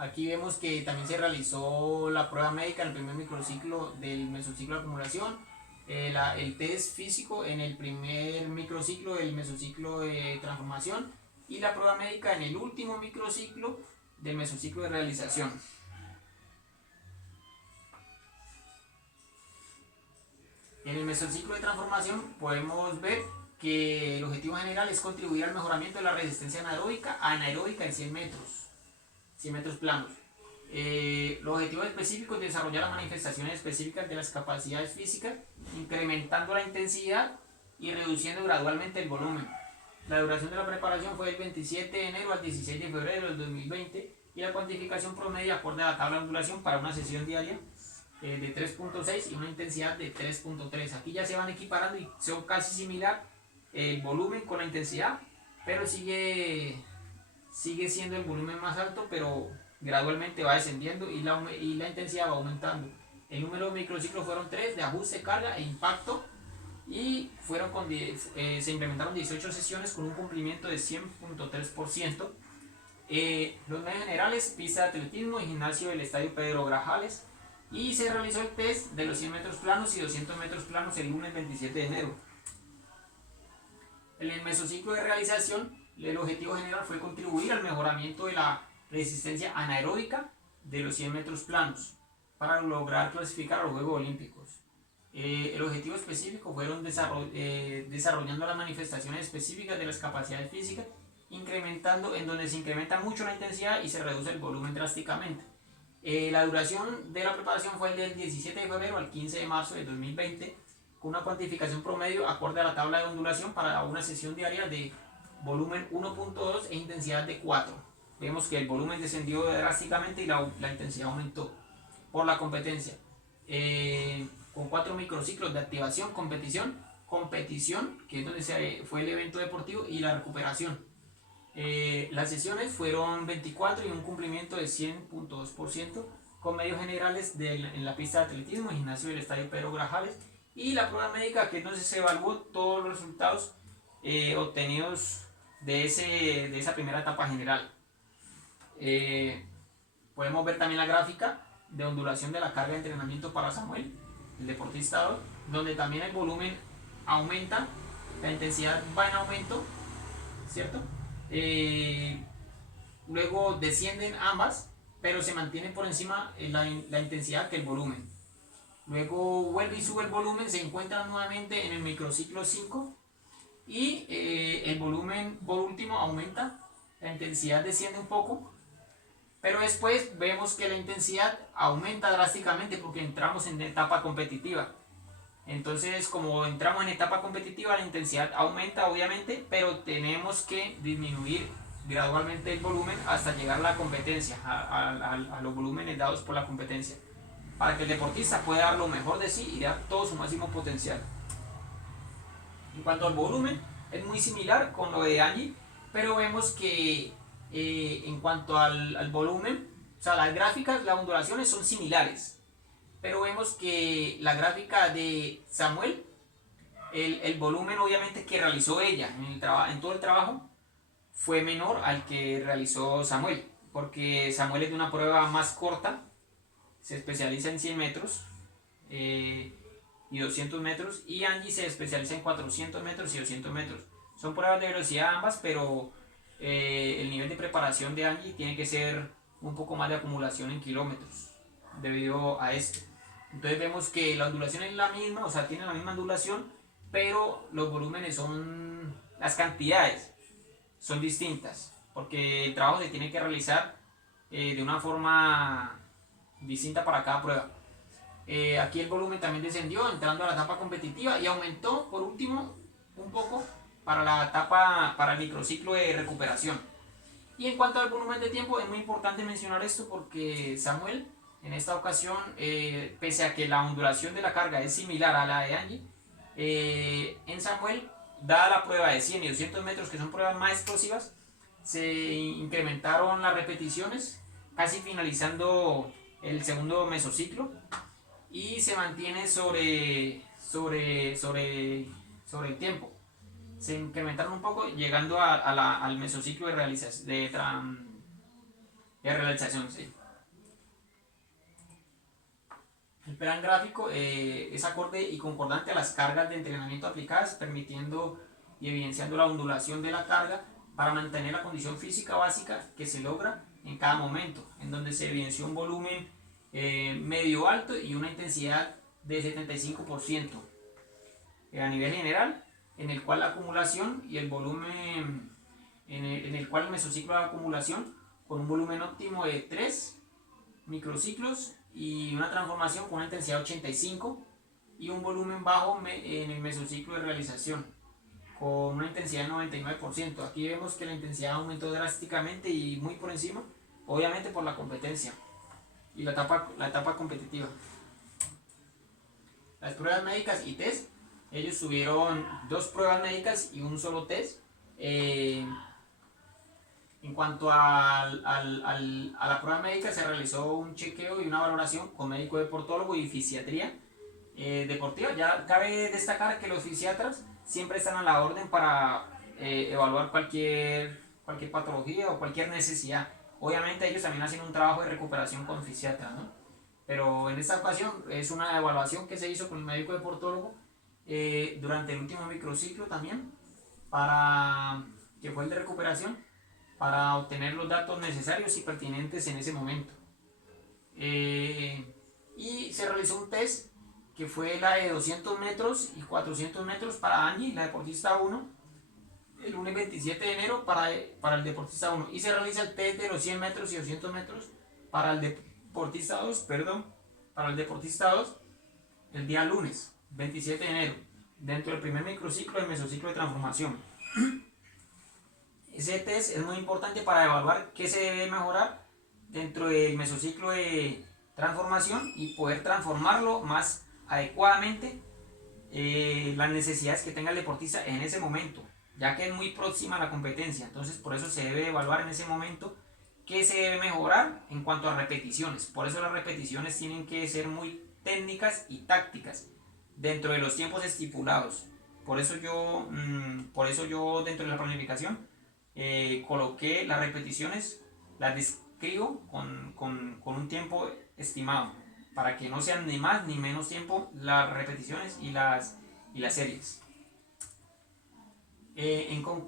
Aquí vemos que también se realizó la prueba médica en el primer microciclo del mesociclo de acumulación, el test físico en el primer microciclo del mesociclo de transformación, y la prueba médica en el último microciclo del mesociclo de realización. En el mesociclo de transformación podemos ver que el objetivo general es contribuir al mejoramiento de la resistencia anaeróbica en 100 metros planos. Los objetivos específicos: desarrollar las manifestaciones específicas de las capacidades físicas, incrementando la intensidad y reduciendo gradualmente el volumen. La duración de la preparación fue del 27 de enero al 16 de febrero del 2020, y la cuantificación promedio acorde a la tabla de ondulación para una sesión diaria de 3.6 y una intensidad de 3.3. Aquí ya se van equiparando y son casi similar el volumen con la intensidad, pero sigue siendo el volumen más alto, pero gradualmente va descendiendo y la intensidad va aumentando. El número de microciclos fueron 3, de ajuste, carga e impacto, y se implementaron 18 sesiones con un cumplimiento de 100,3%. Los medios generales, pista de atletismo y gimnasio del Estadio Pedro Grajales. Y se realizó el test de los 100 metros planos y 200 metros planos el lunes 27 de enero. En el mesociclo de realización, el objetivo general fue contribuir al mejoramiento de la resistencia anaeróbica de los 100 metros planos para lograr clasificar a los Juegos Olímpicos. El objetivo específico fueron desarrollando las manifestaciones específicas de las capacidades físicas, en donde se incrementa mucho la intensidad y se reduce el volumen drásticamente. La duración de la preparación fue del 17 de febrero al 15 de marzo de 2020, con una cuantificación promedio acorde a la tabla de ondulación para una sesión diaria de volumen 1.2 e intensidad de 4. Vemos que el volumen descendió drásticamente y la intensidad aumentó por la competencia. Con 4 microciclos de activación, competición, que es donde fue el evento deportivo, y la recuperación. Las sesiones fueron 24 y un cumplimiento de 100.2% con medios generales en la pista de atletismo, gimnasio del Estadio Pedro Grajales, y la prueba médica, que entonces se evaluó todos los resultados obtenidos de esa primera etapa general. Podemos ver también la gráfica de ondulación de la carga de entrenamiento para Samuel, el deportista, donde también el volumen aumenta, la intensidad va en aumento, ¿cierto? Luego descienden ambas, pero se mantiene por encima la intensidad que el volumen. Luego vuelve y sube el volumen, se encuentran nuevamente en el microciclo 5 y el volumen por último aumenta, la intensidad desciende un poco, pero después vemos que la intensidad aumenta drásticamente porque entramos en etapa competitiva. Entonces, como entramos en etapa competitiva, la intensidad aumenta obviamente, pero tenemos que disminuir gradualmente el volumen hasta llegar a la competencia, a los volúmenes dados por la competencia, para que el deportista pueda dar lo mejor de sí y dar todo su máximo potencial. En cuanto al volumen, es muy similar con lo de Angie, pero vemos que en cuanto al volumen, o sea, las gráficas, las ondulaciones son similares. Pero vemos que la gráfica de Samuel, el volumen obviamente que realizó ella en todo el trabajo fue menor al que realizó Samuel, porque Samuel es de una prueba más corta, se especializa en 100 metros y 200 metros, y Angie se especializa en 400 metros y 200 metros. Son pruebas de velocidad ambas, pero el nivel de preparación de Angie tiene que ser un poco más de acumulación en kilómetros debido a esto. Entonces vemos que la ondulación es la misma, o sea, tiene la misma ondulación, pero los volúmenes las cantidades son distintas, porque el trabajo se tiene que realizar de una forma distinta para cada prueba. Aquí el volumen también descendió entrando a la etapa competitiva y aumentó por último un poco para el microciclo de recuperación. Y en cuanto al volumen de tiempo, es muy importante mencionar esto porque Samuel, en esta ocasión, pese a que la ondulación de la carga es similar a la de Angie, en Samuel, dada la prueba de 100 y 200 metros, que son pruebas más explosivas, se incrementaron las repeticiones, casi finalizando el segundo mesociclo, y se mantiene sobre el tiempo. Se incrementaron un poco, llegando al mesociclo de realización. Sí. El plan gráfico es acorde y concordante a las cargas de entrenamiento aplicadas, permitiendo y evidenciando la ondulación de la carga para mantener la condición física básica que se logra en cada momento, en donde se evidenció un volumen medio alto y una intensidad de 75% a nivel general, en el cual la acumulación y el volumen, en el cual el mesociclo de acumulación con un volumen óptimo de 3 microciclos y una transformación con una intensidad de 85 y un volumen bajo en el mesociclo de realización con una intensidad de 99%. Aquí vemos que la intensidad aumentó drásticamente y muy por encima, obviamente por la competencia y la etapa competitiva. Las pruebas médicas y test, ellos tuvieron 2 pruebas médicas y un solo test. En cuanto a la prueba médica, se realizó un chequeo y una valoración con médico deportólogo y fisiatría deportiva. Ya cabe destacar que los fisiatras siempre están a la orden para evaluar cualquier cualquier patología o cualquier necesidad. Obviamente ellos también hacen un trabajo de recuperación con fisiatra, ¿no? Pero en esta ocasión es una evaluación que se hizo con el médico deportólogo durante el último microciclo también, para que fue el de recuperación, para obtener los datos necesarios y pertinentes en ese momento. Y se realizó un test que fue la de 200 metros y 400 metros para Angie, la deportista 1, el lunes 27 de enero para el deportista 1. Y se realiza el test de los 100 metros y 200 metros para el deportista 2, para el deportista 2 el día lunes 27 de enero, dentro del primer microciclo del mesociclo de transformación. Ese test es muy importante para evaluar qué se debe mejorar dentro del mesociclo de transformación y poder transformarlo más adecuadamente las necesidades que tenga el deportista en ese momento, ya que es muy próxima a la competencia. Entonces por eso se debe evaluar en ese momento qué se debe mejorar en cuanto a repeticiones. Por eso las repeticiones tienen que ser muy técnicas y tácticas dentro de los tiempos estipulados. Por eso yo dentro de la planificación coloqué las repeticiones, las describo con un tiempo estimado, para que no sean ni más ni menos tiempo las repeticiones y las series.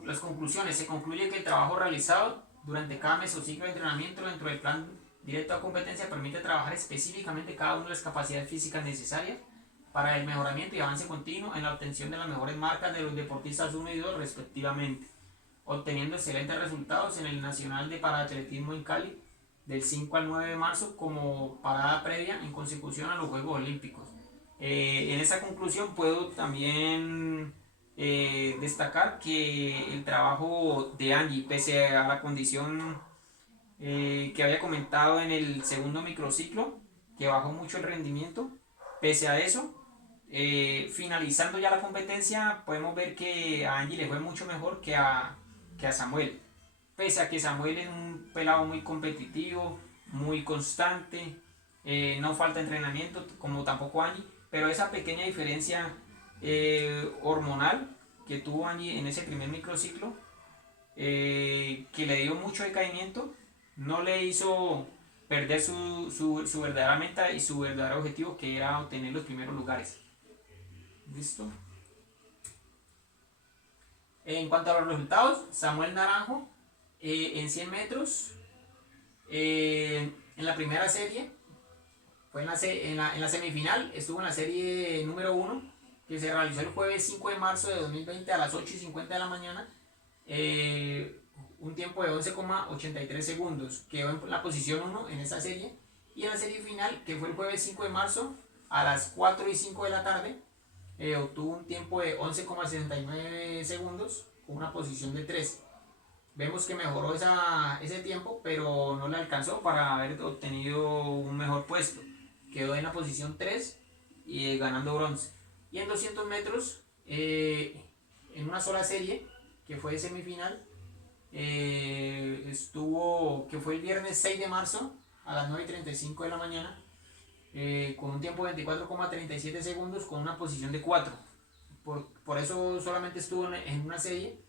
Las conclusiones: se concluye que el trabajo realizado durante cada mesociclo de entrenamiento dentro del plan directo a competencia permite trabajar específicamente cada una de las capacidades físicas necesarias para el mejoramiento y avance continuo en la obtención de las mejores marcas de los deportistas 1 y 2 respectivamente, obteniendo excelentes resultados en el Nacional de Paraatletismo en Cali del 5 al 9 de marzo como parada previa en consecución a los Juegos Olímpicos. En esa conclusión puedo también destacar que el trabajo de Angie, pese a la condición que había comentado en el segundo microciclo, que bajó mucho el rendimiento, pese a eso, finalizando ya la competencia, podemos ver que a Angie le fue mucho mejor que a Samuel. Pese a que Samuel es un pelado muy competitivo, muy constante, no falta entrenamiento, como tampoco Angie, pero esa pequeña diferencia hormonal que tuvo Angie en ese primer microciclo, que le dio mucho decaimiento, no le hizo perder su verdadera meta y su verdadero objetivo, que era obtener los primeros lugares. ¿Listo? En cuanto a los resultados, Samuel Naranjo en 100 metros, en la primera serie, fue en la semifinal, estuvo en la serie número 1, que se realizó el jueves 5 de marzo de 2020 a las 8:50 de la mañana, un tiempo de 11,83 segundos, quedó en la posición 1 en esa serie. Y en la serie final, que fue el jueves 5 de marzo a las 4:05 de la tarde, obtuvo un tiempo de 11,69 segundos con una posición de 3. Vemos que mejoró ese tiempo, pero no le alcanzó para haber obtenido un mejor puesto. Quedó en la posición 3 y ganando bronce. Y en 200 metros, en una sola serie, que fue semifinal, que fue el viernes 6 de marzo a las 9:35 de la mañana, con un tiempo de 24,37 segundos con una posición de 4. Por eso solamente estuvo en una serie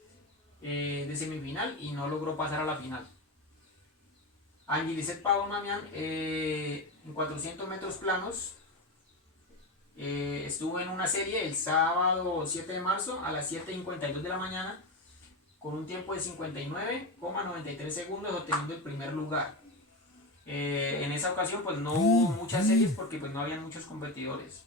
de semifinal y no logró pasar a la final. Angie Lisette Pavón Mamián en 400 metros planos estuvo en una serie el sábado 7 de marzo a las 7:52 de la mañana con un tiempo de 59,93 segundos, obteniendo el primer lugar. En esa ocasión pues no hubo muchas series porque pues no había muchos competidores.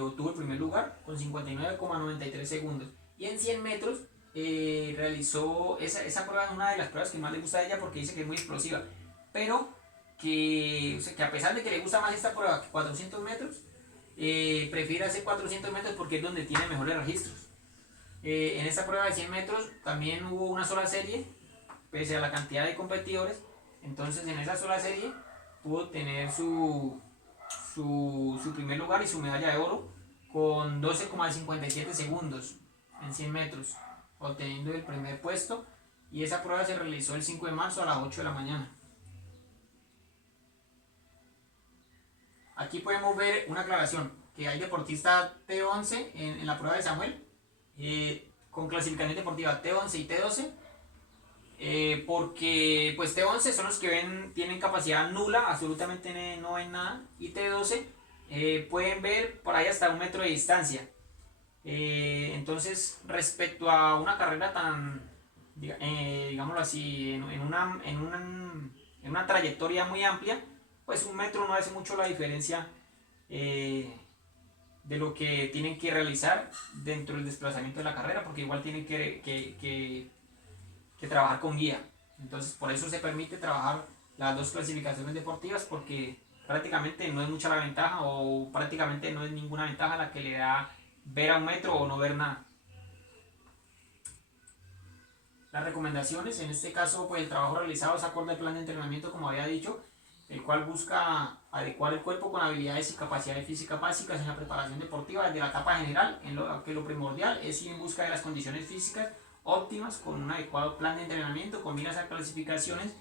Obtuvo el primer lugar con 59,93 segundos. Y en 100 metros realizó esa prueba, es una de las pruebas que más le gusta a ella porque dice que es muy explosiva, pero que a pesar de que le gusta más esta prueba que 400 metros, prefiere hacer 400 metros porque es donde tiene mejores registros. En esta prueba de 100 metros también hubo una sola serie, pese a la cantidad de competidores. Entonces en esa sola serie pudo tener su primer lugar y su medalla de oro con 12,57 segundos en 100 metros, obteniendo el primer puesto. Y esa prueba se realizó el 5 de marzo a las 8 de la mañana. Aquí podemos ver una aclaración, que hay deportista T11 en la prueba de Samuel, con clasificación deportiva T11 y T12, porque pues T11 son los que tienen capacidad nula, absolutamente no ven nada, y T12 pueden ver por ahí hasta 1 metro de distancia. Entonces, respecto a una carrera tan, digámoslo así, en una trayectoria muy amplia, pues 1 metro no hace mucho la diferencia eh, de lo que tienen que realizar dentro del desplazamiento de la carrera, porque igual tienen que trabajar con guía. Entonces, por eso se permite trabajar las dos clasificaciones deportivas, porque prácticamente no es mucha la ventaja, o prácticamente no es ninguna ventaja la que le da ver a 1 metro o no ver nada. Las recomendaciones, en este caso, pues el trabajo realizado es acorde al plan de entrenamiento, como había dicho, el cual busca adecuar el cuerpo con habilidades y capacidades físicas básicas en la preparación deportiva desde la etapa general, en lo que lo primordial es ir en busca de las condiciones físicas óptimas con un adecuado plan de entrenamiento, combina esas clasificaciones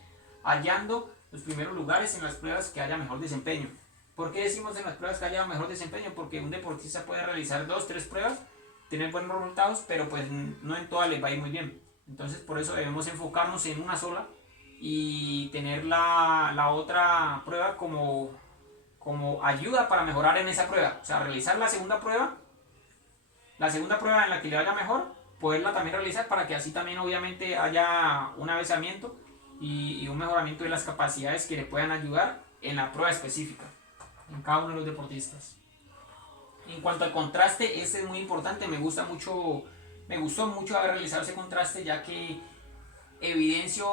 hallando los primeros lugares en las pruebas que haya mejor desempeño. ¿Por qué decimos en las pruebas que haya mejor desempeño? Porque un deportista puede realizar 2, 3 pruebas, tener buenos resultados, pero pues no en todas les va a ir muy bien. Entonces por eso debemos enfocarnos en una sola y tener la otra prueba como ayuda para mejorar en esa prueba. O sea, realizar la segunda prueba en la que le vaya mejor, poderla también realizar para que así también obviamente haya un avezamiento y un mejoramiento de las capacidades que le puedan ayudar en la prueba específica, en cada uno de los deportistas. En cuanto al contraste, este es muy importante, me gustó mucho haber realizado ese contraste, ya que evidencio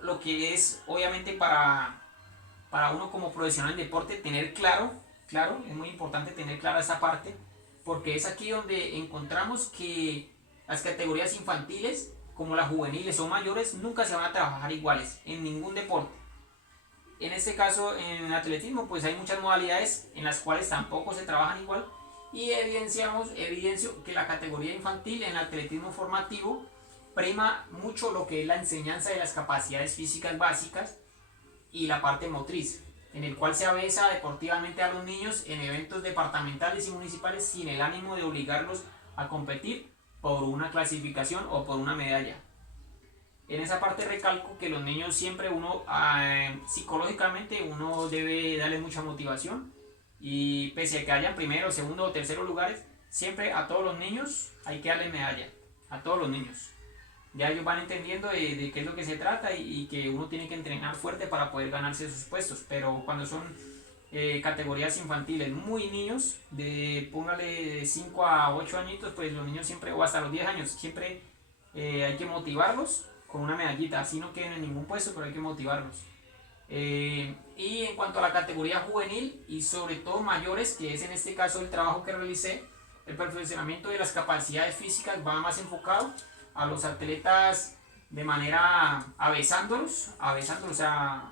lo que es obviamente para uno como profesional en deporte tener claro, es muy importante tener clara esa parte, porque es aquí donde encontramos que las categorías infantiles como las juveniles o mayores nunca se van a trabajar iguales en ningún deporte. En este caso, en el atletismo, pues hay muchas modalidades en las cuales tampoco se trabajan igual, y evidencio que la categoría infantil en el atletismo formativo prima mucho lo que es la enseñanza de las capacidades físicas básicas y la parte motriz, en el cual se avesa deportivamente a los niños en eventos departamentales y municipales sin el ánimo de obligarlos a competir por una clasificación o por una medalla. En esa parte recalco que los niños siempre psicológicamente uno debe darle mucha motivación, y pese a que hayan primero, segundo o tercero lugares, siempre a todos los niños hay que darle medalla, a todos los niños. Ya ellos van entendiendo de qué es lo que se trata, y que uno tiene que entrenar fuerte para poder ganarse esos puestos, pero cuando son categorías infantiles muy niños, póngale de 5 a 8 añitos, pues los niños siempre, o hasta los 10 años, siempre hay que motivarlos con una medallita, así no queden en ningún puesto, pero hay que motivarlos. Y en cuanto a la categoría juvenil y sobre todo mayores, que es en este caso el trabajo que realicé, el perfeccionamiento de las capacidades físicas va más enfocado a los atletas de manera avezándolos, o sea,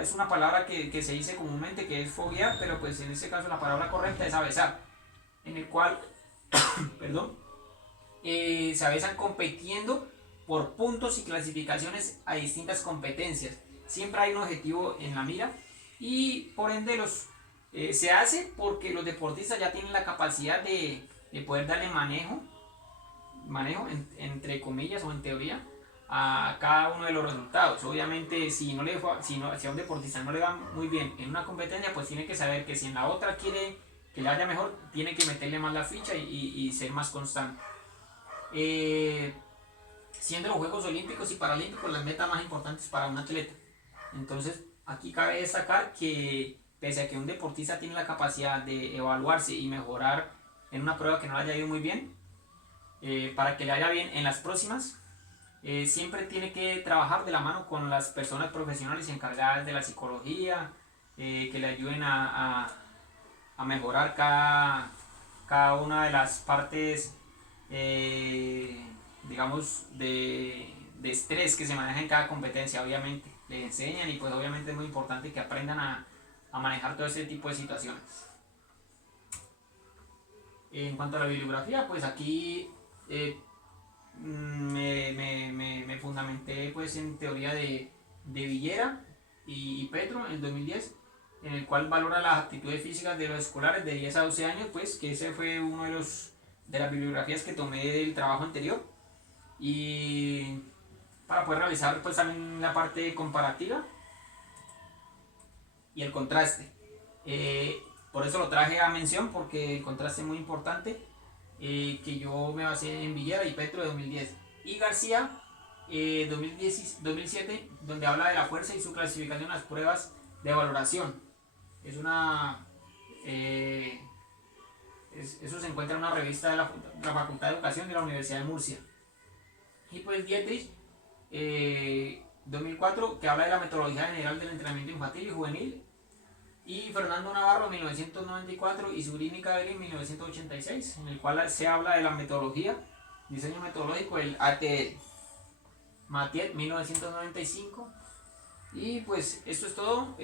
es una palabra que se dice comúnmente que es foguear, pero pues en este caso la palabra correcta es avezar, en el cual perdón, se avezan compitiendo por puntos y clasificaciones a distintas competencias. Siempre hay un objetivo en la mira, y por ende se hace porque los deportistas ya tienen la capacidad de poder darle manejo entre comillas o en teoría, a cada uno de los resultados. Obviamente si a un deportista no le va muy bien en una competencia, pues tiene que saber que si en la otra quiere que le vaya mejor, tiene que meterle más la ficha y ser más constante. Siendo los Juegos Olímpicos y Paralímpicos las metas más importantes para un atleta. Entonces aquí cabe destacar que pese a que un deportista tiene la capacidad de evaluarse y mejorar en una prueba que no le haya ido muy bien, para que le vaya bien en las próximas, siempre tiene que trabajar de la mano con las personas profesionales encargadas de la psicología, que le ayuden a mejorar cada una de las partes, digamos, de estrés que se maneja en cada competencia. Obviamente les enseñan, y pues obviamente es muy importante que aprendan a manejar todo ese tipo de situaciones. En cuanto a la bibliografía, pues aquí me fundamenté pues en teoría de Villera y Petro en el 2010, en el cual valora las aptitudes físicas de los escolares de 10 a 12 años, pues que ese fue uno de las bibliografías que tomé del trabajo anterior. Y para poder realizar pues también la parte comparativa y el contraste. Por eso lo traje a mención, porque el contraste es muy importante, que yo me basé en Villera y Petro de 2010. Y García, 2007, donde habla de la fuerza y su clasificación en las pruebas de valoración. Es una... eh, eso se encuentra en una revista de la Facultad de Educación de la Universidad de Murcia. Y pues Dietrich, 2004, que habla de la metodología general del entrenamiento infantil y juvenil. Y Fernando Navarro, 1994, y Subrini Cabelli, 1986, en el cual se habla de la metodología, diseño metodológico, el ATL. Matiet, 1995. Y pues esto es todo.